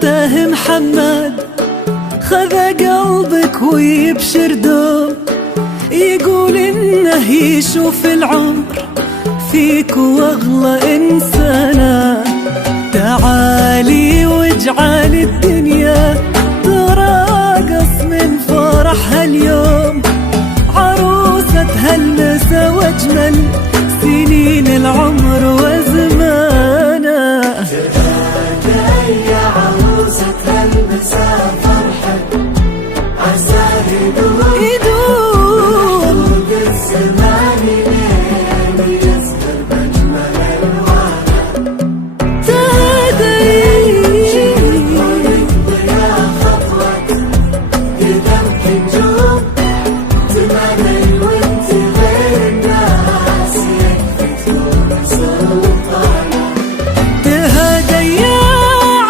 شافته محمد خذ قلبك ويبشر دوم، يقول إنه يشوف العمر فيك واغلى إنسانا. تعالي واجعل الدنيا تراقص من فرح هاليوم، عروسة هالمسا واجمل سنين العمر وزمانا. تهادي يا عروسة هالمسا فرحك عساه يدوم فوق الزمان لين يزهر بأجمل ألوانه. تهادي ويقضي خطوة قدمك نجوم، تمنى وانت غير الناس يكفي تكون سلطانة. تهادي يا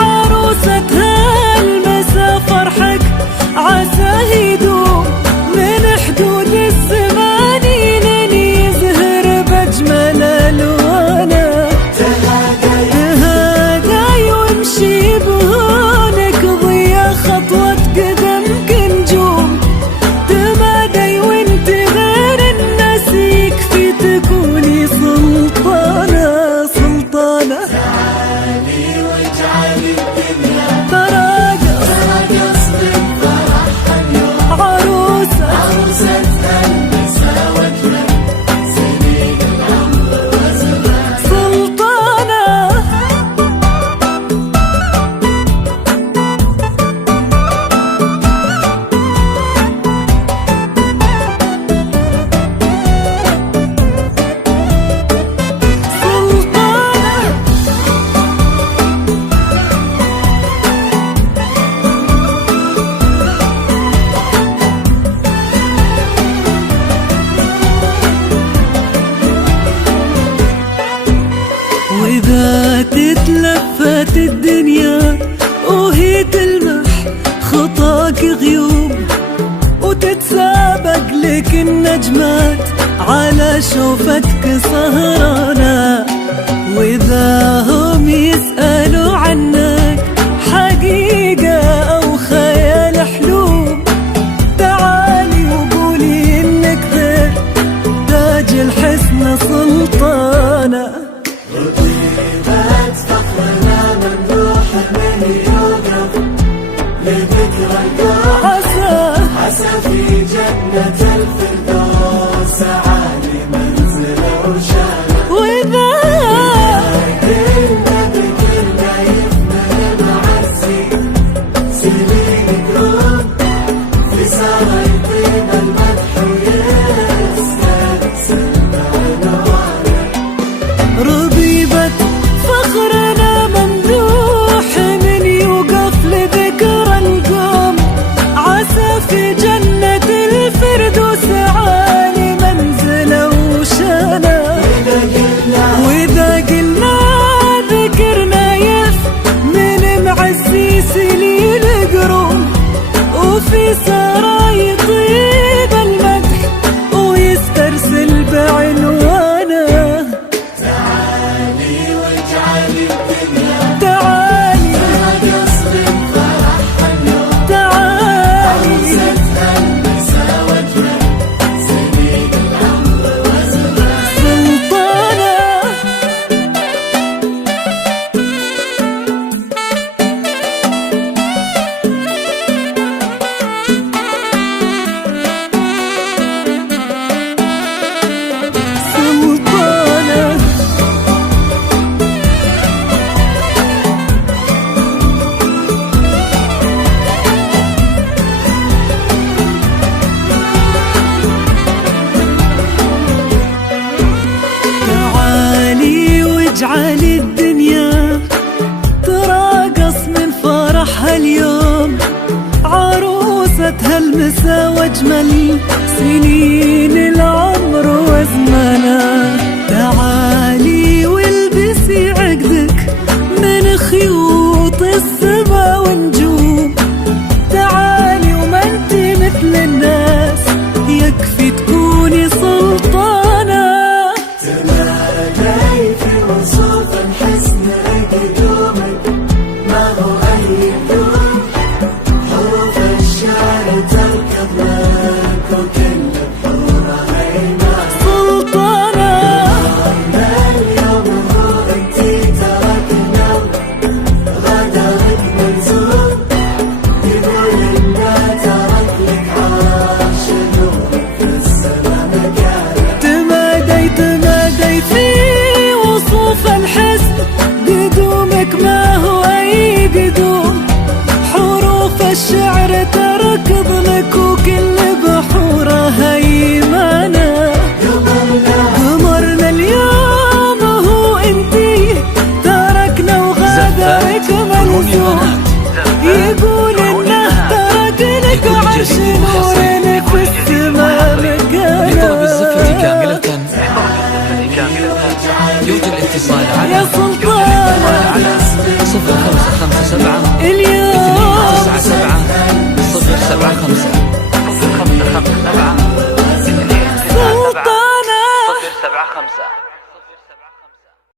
عروسة هالمسا فرحك عساه يدوم من حدود الزمان لين يزهر بأجمل ألوانه. تهادي وامشي بهونك ضيا خطوة قدمك نجوم، تمادي وانت غير الناس يكفي تكوني سلطانة سلطانة. تعالي واجعلي الدنيا تراقص بالفرح اليوم، عروسة عروسة هالمسا واجمل سنين العمر وزمان. سلطانة. سلطانة. وإذا تتلفت الدنيا وهي تلمح خطاك غيوم، وتتسابق لك النجمات على شوفتك سهرانة، وإذا هم يسألوا عنك حقيقة أو خيال حلوم، تعالي وقولي إنك غير تاج الحسن سلطانة. رطيبات فخرنا ممدوح من يوقف لذكرى القوم، عسى في جنة الفردوس عالي منزله وشانه. وإذا كلنا بكلنا يفنى المعزي سنين قروب، في سارة يطيب المدح ويسترسل بعنوانه. ربيبة فخرنا ممدوح من يوقف لذكرى القوم، عسى في جنة الفردوس عالي منزله وشانه. وإذا قلنا ذكرنا يف من معزي سنين قروم، وفي سارة يطيب المدح ويسترسل بعنوانه. تعالي واجعلي الدنيا تعالي تراقص بالفرح اليوم، تعالي عروسة هالمسا واجمل سنين العمر وزمان. سلطانة. سلطانة. تعالي واجعلي الدنيا تراقص من فرح هاليوم، عروسة هالمسا واجمل سنين العمر وزمانا. تعالي والبسي عقدك من خيوط السما ونجوم، تعالي وما انتي مثل الناس يكفي تكوني سلطانة. تمادي في وصوف الحسن قدومك، ما هو أي ركض وكل بحوره هيمنه. قمرنا اليوم هو انتي، تركنا وغادرك منزوم. يقول انه ترك لك عرش نورين في السما مكانه. لطلب الزفة كاملة يرجى الاتصال على يا سلطان